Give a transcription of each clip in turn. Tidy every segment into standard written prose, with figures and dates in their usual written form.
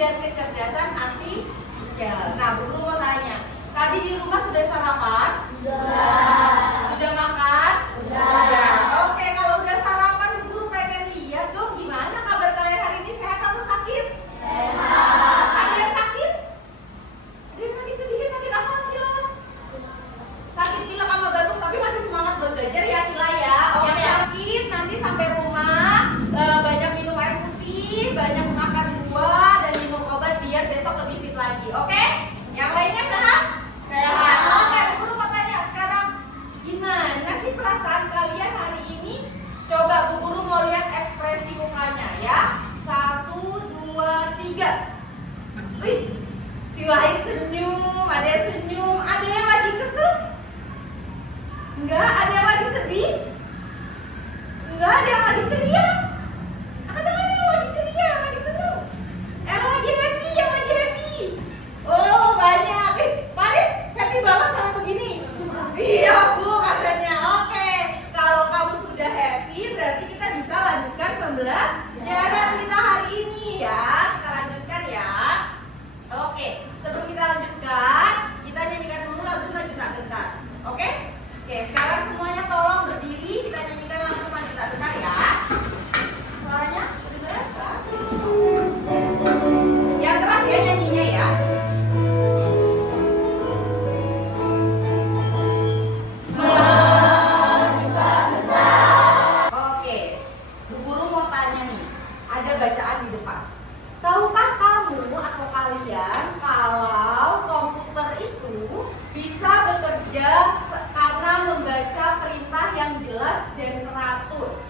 dan kecerdasan artifisial. Nah, Bu Guru mau tanya, tadi di rumah sudah sarapan? Sudah makan? Sudah. Oke, kalau udah sarapan, Bu Guru pengen lihat dong gimana kabar kalian hari ini, sehat atau sakit? Sehat. Ada yang sakit? Ada yang sakit sedikit, sakit apa Kila? Sakit pilek sama batuk, tapi masih semangat buat belajar ya Kila ya. Oke, sakit nanti sampai rumah banyak minum air putih, banyak makan buah dan minum obat biar besok lebih fit lagi. Oke? Yang lainnya sehat? Sehat. Oke, Bu Guru mau tanya sekarang, gimana sih perasaan kalian hari ini? Coba Bu Guru mau lihat ekspresi mukanya ya. 1, 2, 3. Wih, si Wahid senyum, ada yang senyum, ada yang lagi kesel? Enggak, ada yang lagi sedih? Enggak, ada yang lagi ceria? Ada yang lagi ceria, yang lagi seneng? Yang lagi happy? Oh, banyak. Paris, happy banget sama begini? Iya Bu, katanya. Oke, kalau kamu sudah happy, berarti kita bisa lanjutkan pembelajaran kita hari ini ya. Kita lanjutkan ya. Oke, sebelum kita lanjutkan, kita nyanyikan dulu lagu Maju Tak Gentar. Oke? Oke, sekarang semuanya tolong berdiri, kita nyanyikan lagu Maju Tak Gentar ya. Suaranya kedengaran? Yang keras ya nyanyinya ya. Maju tak gentar. Oke, Bu Guru mau tanya nih, ada bacaan di depan. Tahukah kamu atau kalian kalau komputer itu bisa bekerja karena membaca perintah yang jelas dan teratur?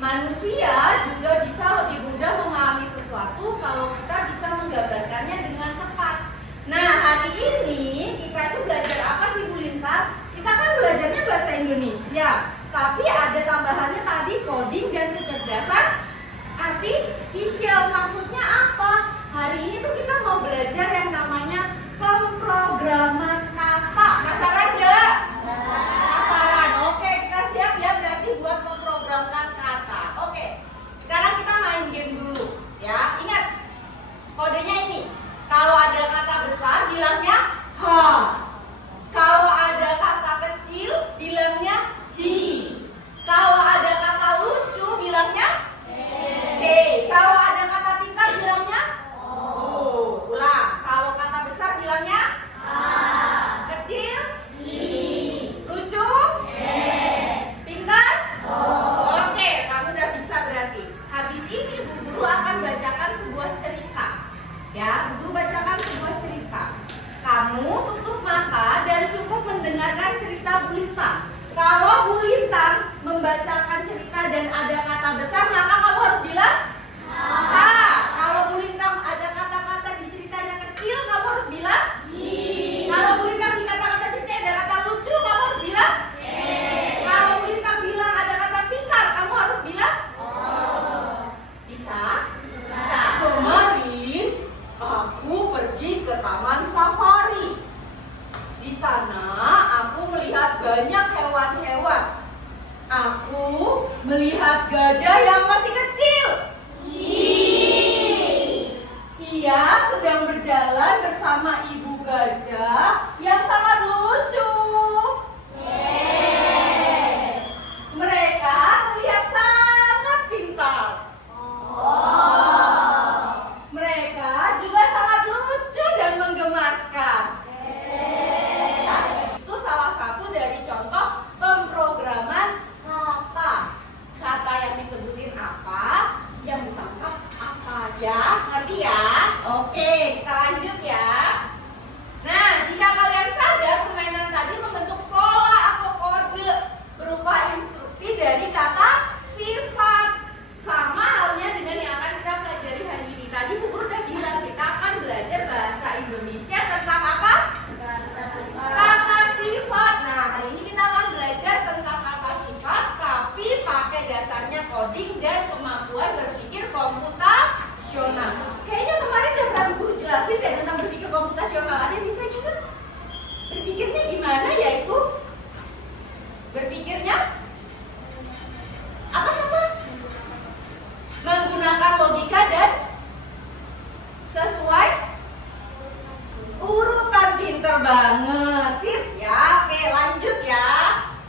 Manusia juga bisa lebih mudah memahami sesuatu kalau kita bisa menggambarkannya dengan tepat. Nah, hari ini kita itu belajar apa sih Bu Lintar? Kita kan belajarnya bahasa Indonesia, tapi ada tambahannya tadi coding dan kecerdasan artifisial. Maksudnya apa? Hari ini tuh kita mau belajar yang namanya pemrograman kata. Penasaran nggak? Penasaran. Oke, kita siap ya berarti buat memprogramkan kata. Oke, sekarang kita main game dulu ya. Ingat, kodenya ini. Kalau ada kata besar bilangnya ha. Kalau ada kata kecil bilangnya hi. Kalau ada kata lucu bilangnya hey. Kalau ada kata pintar bilangnya oh. Ulang. Kalau kata besar bilangnya kecil lucu pintar Oke, kamu udah bisa berarti. Habis ini Bu Guru akan bacakan sebuah cerita ya. Bu Guru bacakan sebuah cerita. Kamu tutup mata dan cukup mendengarkan cerita Bu Lintang. Kalau Bu Lintang membacakan cerita dan ada kata besar, maka kamu harus bilang ha. Kalau Bu Lintang ada kata-kata di ceritanya kecil, kamu harus bilang hi. Kalau Bu Lintang di kata-kata cerita ada kata lucu, kamu harus bilang he. Kalau Bu Lintang bilang ada kata pintar, kamu harus bilang oh. Bisa? Bisa. Kemarin aku pergi ke taman safari. Di sana aku melihat banyak hewan-hewan. Aku melihat gajah yang masih kecil. Ia sedang berjalan bersama ibu gajah yang sangat lucu. Mereka terlihat sangat pintar. Mereka juga sangat lucu dan menggemaskan. Itu salah satu dari contoh pemrograman kata. Kata yang disebutin apa, yang ditangkap apa ya, ngerti ya? Oke, kita lanjut ya. Nah, jika kalian sadar permainan tadi membentuk pola atau kode berupa instruksi dari kata sifat. Sama halnya dengan yang akan kita pelajari hari ini. Tadi Bu Guru udah bilang kita akan belajar bahasa Indonesia tentang apa? Kata sifat. Nah, hari ini kita akan belajar tentang kata sifat, tapi pakai dasarnya coding dan kemampuan berpikir komputasional. Kayaknya kemarin jam Bu Guru jelasin deh tentang banget. Sip ya. Oke, lanjut ya.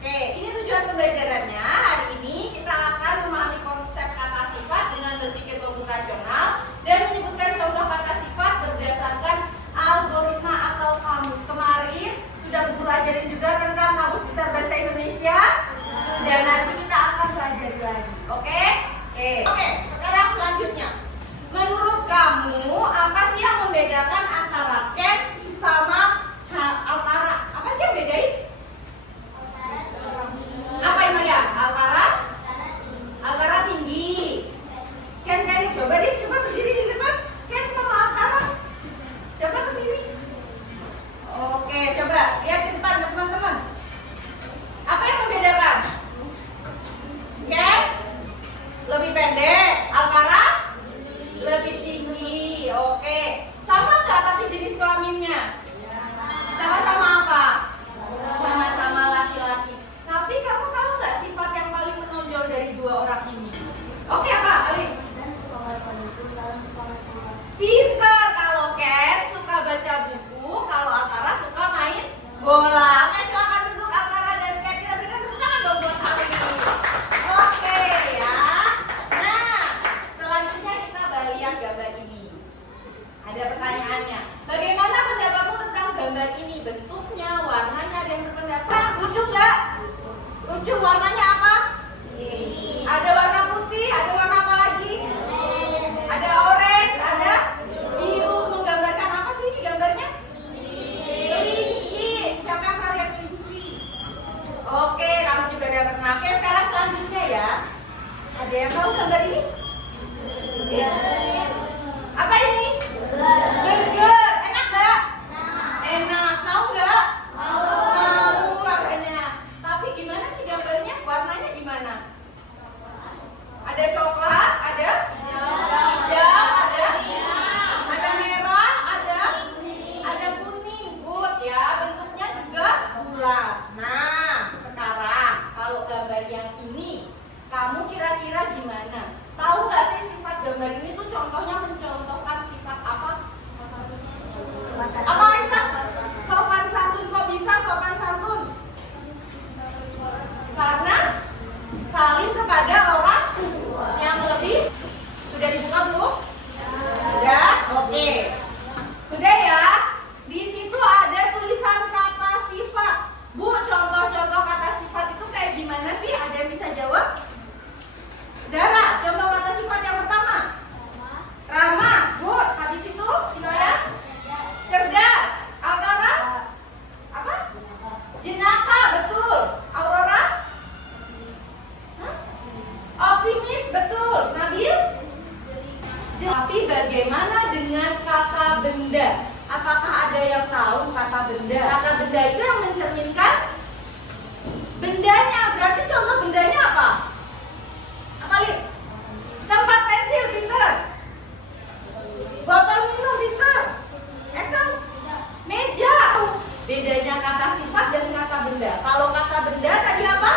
Oke, ini tujuan pembelajarannya. Hari ini kita akan memahami konsep kata sifat dengan berpikir komputasional dan menyebutkan contoh kata sifat berdasarkan algoritma atau kamus. Kemarin sudah Bu Guru ajarin juga tentang kamus besar bahasa Indonesia. Sudah, nanti kita akan belajar lagi. Oke? Oke, sekarang selanjutnya. Menurut kamu, apa sih yang membedakan antara Ken sama Altara? Apa sih yang bedain? Apa ini ya? Altara tinggi. Ken, coba berdiri di depan. Ken sama Altara. Coba ke sini. Oke, coba lihat di depan ke teman-teman. Apa yang membedakan? Ken lebih pendek, Altara lebih tinggi. Oke. Sama nggak tapi jenis kelaminnya? Sama-sama apa? Sama-sama laki-laki. Tapi kamu tahu nggak sifat yang paling menonjol dari dua orang ini? Oke, apa? Alin? Pintar. Kalau Ken suka baca buku, kalau Altara suka main bola. Oke, silakan duduk Altara dan Ken. Kita berikan tepuk tangan dong buat hal ini. Oke ya. Nah, selanjutnya kita lihat gambar ini. Ada pertanyaannya. Bagaimana pendapatmu tentang gambar ini? Bentuknya, warnanya, ada yang berpendapat? Lucu nggak? Lucu. Warnanya apa? Ada warna putih, ada warna apa lagi? Ada orange, ada biru. Menggambarkan apa sih ini gambarnya? Kelinci. Siapa yang pernah lihat kelinci? Oke, kamu juga udah pernah. Oke, sekarang selanjutnya ya. Ada yang tahu gambar ini? Apa ini? Burger. Enak nggak? Enak. Mau nggak? Mau warnanya. Tapi gimana sih gambarnya? Warnanya gimana? Ada coklat, ada hijau, ada merah, ada kuning. Good ya. Bentuknya juga bulat. Nah, sekarang kalau gambar yang ini, kamu kira-kira gimana? Tahu nggak sih sifat gambar ini tuh contohnya mencontohkan sifat apa? Apa Aisyah? Sopan santun. Kok bisa sopan santun? Karena saling kepada orang yang lebih. Sudah dibuka belum? Sudah? Oke. Sudah ya? Di situ ada tulisan kata sifat. Bu, contoh-contoh kata sifat itu kayak gimana sih? Ada yang bisa jawab? Zara, contoh kata sifat yang pertama. Ramah. Good. Habis itu, Inoya? Cerdas. Altara? Apa? Jenaka. Betul. Aurora? Optimis. Betul. Nabil? Tapi bagaimana dengan kata benda? Apakah ada yang tahu kata benda? Kata benda itu yang mencerminkan bendanya. Berarti contoh bendanya apa? Apa Lid? Tempat pensil, pinter. Botol minum, pinter. Excel? Meja. Bedanya kata sifat dan kata benda. Kalau kata benda tadi apa?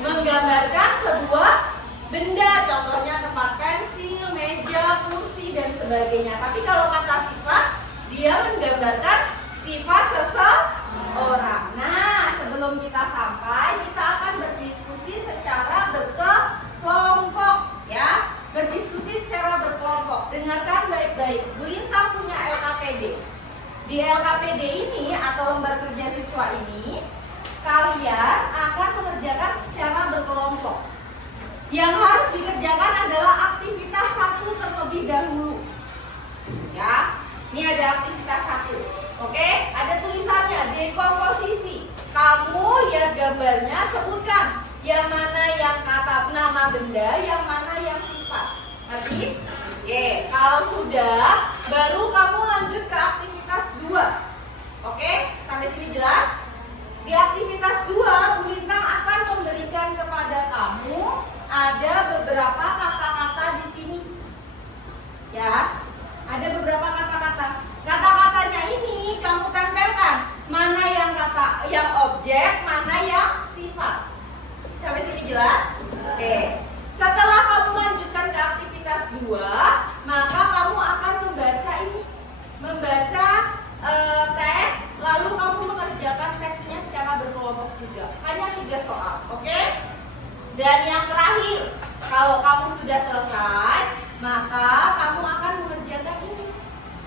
Menggambarkan sebuah benda. Contohnya tempat pensil, meja, kursi, dan sebagainya. Tapi kalau kata sifat, dia menggambarkan sifat seseorang. Nah, sebelum kita sampai, kita akan berdiskusi secara berkelompok ya. Berdiskusi secara berkelompok. Dengarkan baik-baik. Bu Lintang punya LKPD. Di LKPD ini atau lembar kerja siswa ini, kalian akan mengerjakan secara berkelompok. Yang harus dikerjakan adalah aktivitas satu terlebih dahulu. Ya, ini ada aktivitas satu. Oke, ada tulisannya dekomposisi. Kamu lihat gambarnya, sebutkan yang mana yang kata nama benda, yang mana yang sifat. Ngerti? Oke, kalau sudah, baru kamu lanjut ke aktivitas 2. Oke, sampai sini jelas? Di aktivitas 2, Bu Lintang akan memberikan kepada kamu ada beberapa kata-kata di sini. Ya, ada beberapa kata-kata. Kata-katanya ini kamu tempelkan. Mana yang objek, mana yang sifat. Sampai sini jelas? Oke. Setelah kamu lanjutkan ke aktivitas 2, maka kamu akan membaca ini. Membaca Dan yang terakhir, kalau kamu sudah selesai, maka kamu akan mengerjakan ini.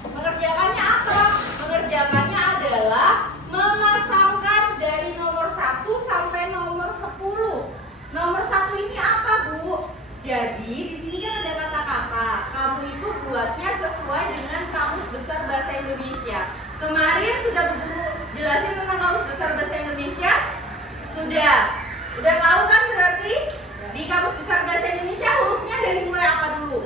Mengerjakannya apa? Mengerjakannya adalah memasangkan dari nomor 1 sampai nomor 10. Nomor 1 ini apa, Bu? Jadi di sini kan ada kata-kata. Kamu itu buatnya sesuai dengan Kamus Besar Bahasa Indonesia. Kemarin sudah Bu Guru jelasin tentang Kamus Besar Bahasa Indonesia? Sudah. Udah tahu kan berarti? Di Kamus Besar Bahasa Indonesia hurufnya dari mulai apa dulu?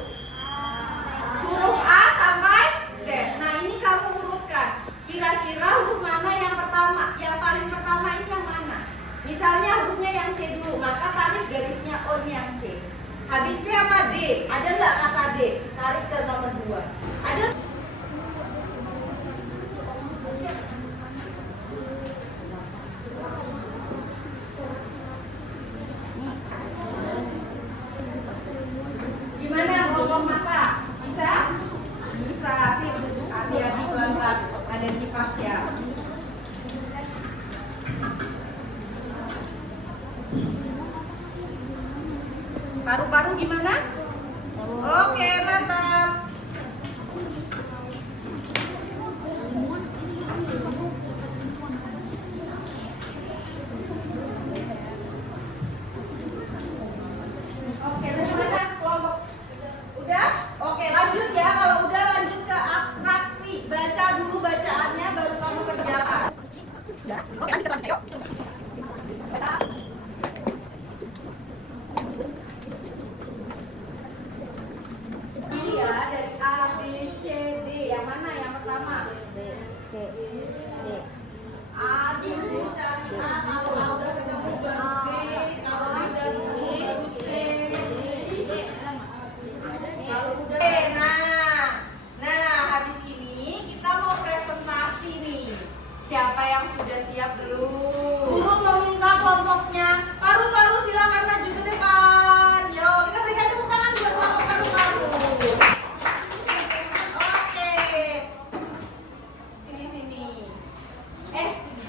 Huruf A sampai Z. Nah, ini kamu urutkan. Kira-kira huruf mana yang pertama? Yang paling pertama ini yang mana? Misalnya hurufnya yang C dulu, maka tarik garisnya on yang C. Habisnya apa? D. Ada nggak kata D? Tarik ke nomor 2. Ada? Gimana kelompok mata? Bisa? Bisa sih. Hati-hati pelan-pelan. Ada kipas ya. Paru-paru gimana? Oke, mantap. Oke, gimana kelompok? Udah? Oke, lanjut ya. Kalau udah lanjut ke abstraksi. Baca dulu bacaannya baru kamu kerjakan. Udah? Oke, lanjut ke yuk. Baca. Iya, dari A, B, C, D. Yang mana yang pertama? B, C, D. A, dulu cari A. Kalau A udah ketemu baru B. Kalau B udah ketemu baru C. Kalau udah Nah, habis ini kita mau presentasi nih. Siapa yang sudah siap belum? Guru mau minta kelompoknya. Paru-paru silakan maju ke depan. Yo, kita berikan tepuk tangan buat kelompok paru-paru. Oke. Sini.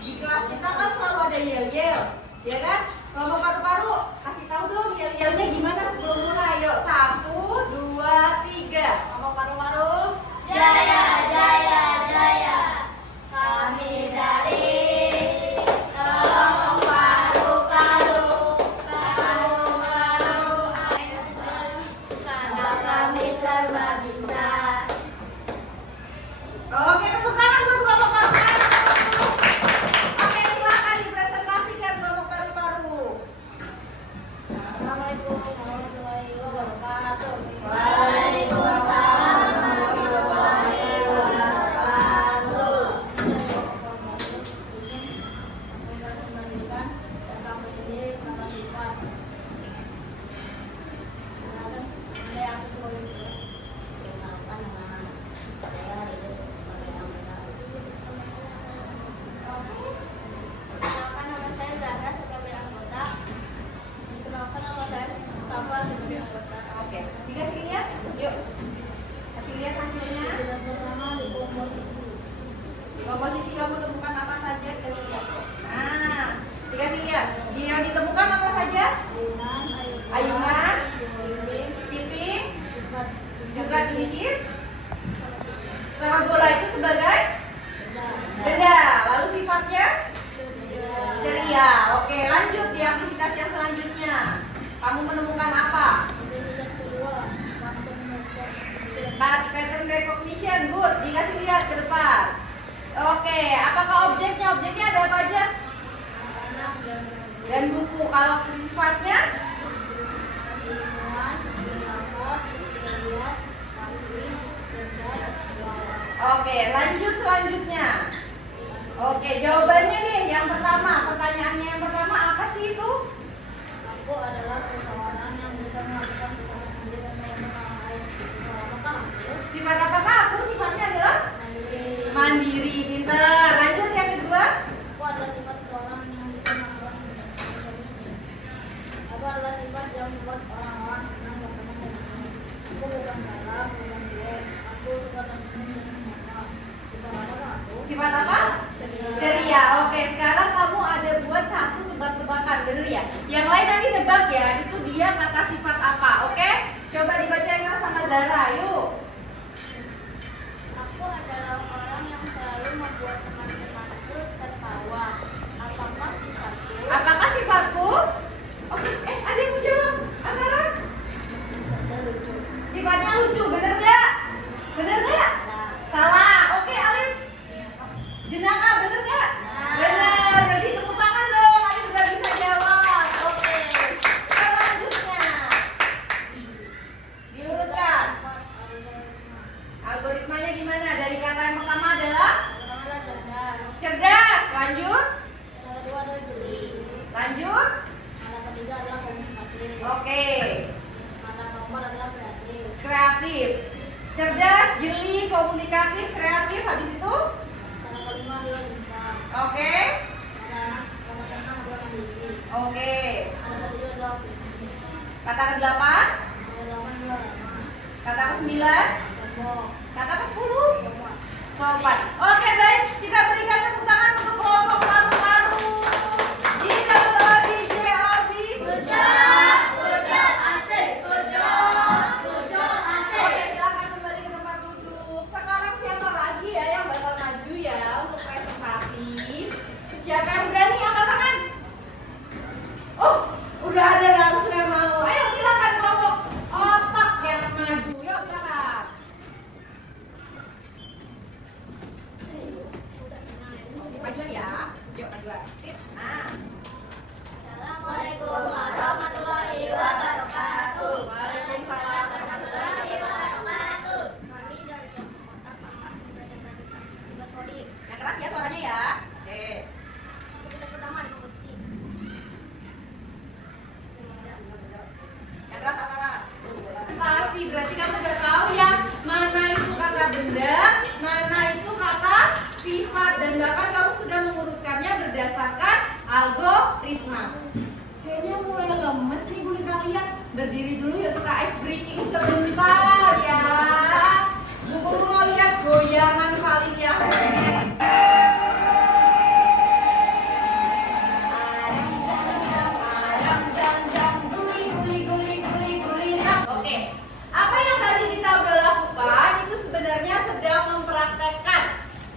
Di kelas kita kan selalu ada yel-yel, ya kan? Kelompok paru-paru, kasih tahu dong yel-yelnya gimana sebelum mulai. Yuk, 1, 2, 3. Kelompok paru-paru. Jaya, jaya, jaya. Kami dari kelompok paru-paru. Paru-paru, karena kami serba bisa. Oke, tepuk tangan buat kelompok paru-paru. Oke, silakan dipresentasikan kelompok paru-paru. Assalamualaikum warahmatullahi wabarakatuh. Waalaikumsalam warahmatullahi wabarakatuh. Perkenalkan, nama saya Zahra sebagai anggota. Perkenalkan, nama saya Safa sebagai anggota. Oke, dikasih lihat? Yuk. Kasih lihat hasilnya. Yang pertama di komposisi. Komposisi kamu temukan apa saja? Dikasih lihat. Nah, dikasih lihat. Yang ditemukan apa saja? Ayunan, skipping, juga dikit. Sama bola itu sebagai benda. Lalu sifatnya ceria. Oke, lanjut di aktivitas yang selanjutnya. Kamu menemukan apa? Aktivitas kedua, Pattern recognition. Good. Dikasih lihat ke depan. Oke, apakah objeknya? Objeknya ada apa aja? anak-anak Dan buku. Kalau sifatnya? lingkungan, bernapas, lihat, rapi, cerdas, waras. Oke, lanjut selanjutnya. Oke, jawabannya nih yang pertama. Pertanyaannya yang pertama apa sih itu? Aku adalah seseorang yang bisa melakukan usaha sendiri tanpa yang orang lain. Apakah aku? Sifat apakah aku? Sifatnya adalah Mandiri. mandiri. Pinter. Lanjut yang kedua. Aku adalah sifat seseorang yang bisa melakukan usaha sendiri. Aku adalah sifat yang membuat orang-orang senang berteman denganku. Aku bukan galak, bukan cuek. Aku suka tersenyum dengan siapa. Sifat apakah aku? Sifat apa? Ceria. Oke, sekarang kamu ada buat satu tebak-tebakan, bener ya? Yang lain nanti tebak ya. Itu yuk. Aku adalah orang yang selalu membuat teman-temanku tertawa. Apakah sifatku? Apakah sifatku? Oke, ada yang mau jawab? Antara? Sifatnya lucu. Sifatnya lucu, bener nggak? Bener nggak? Salah. Oke, Alif. Jenaka, bener nggak? Bener. Berarti tepuk tangan dong. Alif udah bisa jawab. Oke. Selanjutnya diurutkan. Algoritmanya gimana? Dari kata yang pertama adalah Pertama adalah cerdas. cerdas. Lanjut. Yang kedua adalah jeli. Lanjut. Yang ketiga adalah komunikatif. Oke. Kata keempat adalah kreatif. Kreatif. Cerdas, jeli, komunikatif, kreatif. Habis itu? Kata kelima adalah pintar. Oke. Kata keenam adalah mandiri. Oke. Kata ketujuh adalah optimis. Kata ke-8, Kata kedelapan adalah ramah. kata ke-9, Sombong. kata ke-10, Sombong. sopan. Oke, baik. Kita berikan tepuk tangan untuk kelompok paru-paru. JOB, JOB. asik. Oke, silakan kembali ke tempat duduk. Sekarang siapa lagi ya yang bakal maju ya untuk presentasi? Siapa yang berani angkat tangan? Oh, udah ada langsung yang mau. Ayo silakan kelompok otak yang maju. Yuk silakan. Majuan ya. Yuk majuan. Nah. Assalamualaikum warahmatullahi wabarakatuh. Waalaikumsalam warahmatullahi wabarakatuh. Kami dari kelompok otak akan mempresentasikan tugas coding. Yang keras ya suaranya ya. Oke. Tugas pertama di komposisi. Yang keras apa? Presentasi berarti kamu udah tahu ya mana itu kata benda, mana itu kata sifat, dan bahkan kamu sudah mengurutkannya berdasarkan algoritma. Kayaknya mulai lemes nih kulit kalian. Berdiri dulu yuk kita ice breaking sebentar ya. Bu Guru mau lihat goyangan paling ya. Oke, apa yang tadi kita udah lakukan itu sebenarnya sedang mempraktekkan,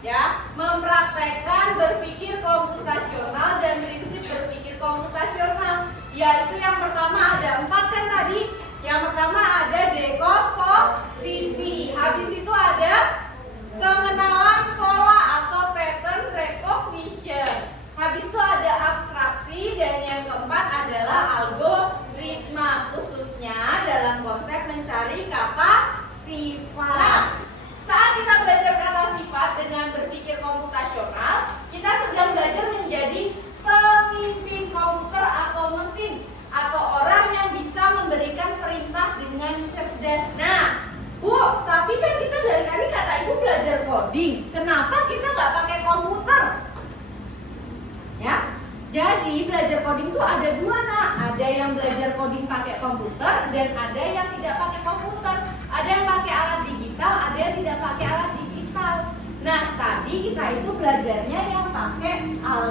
ya, mempraktekkan berpikir komputasional dan prinsip berpikir komputasional. Yaitu yang pertama ada 4 kan tadi. Yang pertama ada dekomposisi. Habis itu ada pengenalan pola atau pattern recognition. Habis itu ada abstraksi, dan yang keempat adalah algoritma, khususnya dalam konsep mencari kata sifat. Saat kita belajar kata sifat dengan berpikir komputasional, kita sedang belajar menjadi pemimpin komputer atau mesin, atau orang yang bisa memberikan perintah dengan cerdas. Nah, Bu, tapi kan kita dari tadi kata Ibu belajar coding. Kenapa kita nggak pakai komputer? Ya, jadi belajar coding itu ada dua, nak. Ada yang belajar coding pakai komputer dan ada yang tidak pakai komputer. Ada yang pakai alat digital, ada yang tidak pakai alat digital. Nah, tadi kita itu belajarnya yang pakai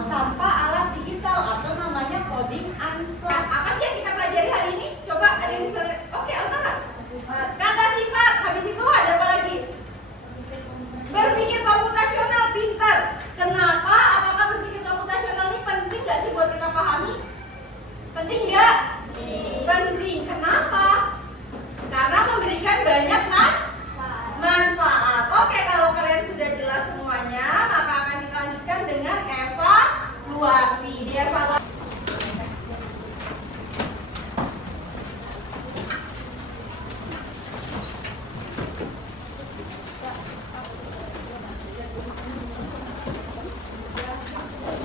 tanpa alat digital atau namanya coding unplugged. Apa sih yang kita pelajari hari ini? Coba ada yang bisa. Oke, Altara. Kata sifat. Habis itu ada apa lagi? Berpikir komputasional, pintar. Kenapa? Apakah berpikir komputasional ini penting nggak sih buat kita pahami? Penting nggak? Penting. Kenapa? Karena memberikan banyak manfaat. Oke, kalau kalian sudah jelas semuanya, maka akan kita lanjutkan dengan evaluasi. Dievaluasi.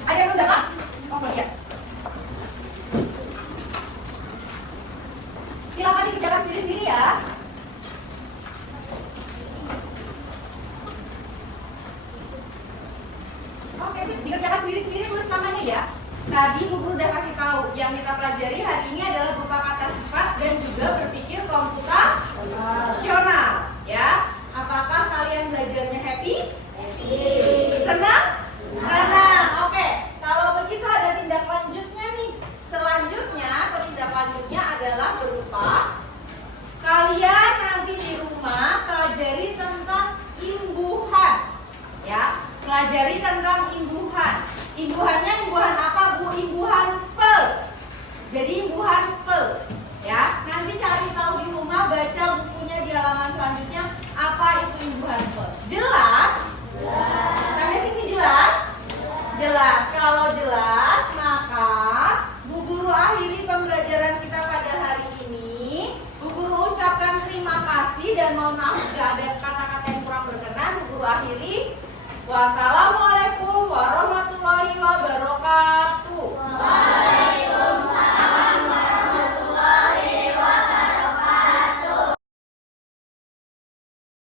Ada yang mendapat? Oh, lihat. Silakan dikerjakan sendiri-sendiri ya. Oke, sip, dikerjakan sendiri-sendiri, tulis namanya ya. Tadi Bu Guru udah kasih tahu yang kita pelajari hari ini adalah berupa kata sifat dan juga berpikir komputasional, ya. Apakah kalian belajarnya happy? Senang? Senang. Oke, kalau begitu ada tindak lanjutnya nih. Selanjutnya atau tindak lanjutnya adalah berupa kalian nanti di rumah mempelajari tentang imbuhan. Imbuhannya imbuhan apa, Bu? Imbuhan pel. Jadi imbuhan pel. Ya, nanti cari tahu di rumah, baca bukunya di halaman selanjutnya apa itu imbuhan pel. Jelas? Sampai sini jelas? Jelas. Kalau jelas, maka Bu Guru akhiri pembelajaran kita pada hari ini. Bu Guru ucapkan terima kasih dan mohon maaf jika ada kata-kata yang kurang berkenan. Bu Guru akhiri. Wassalam.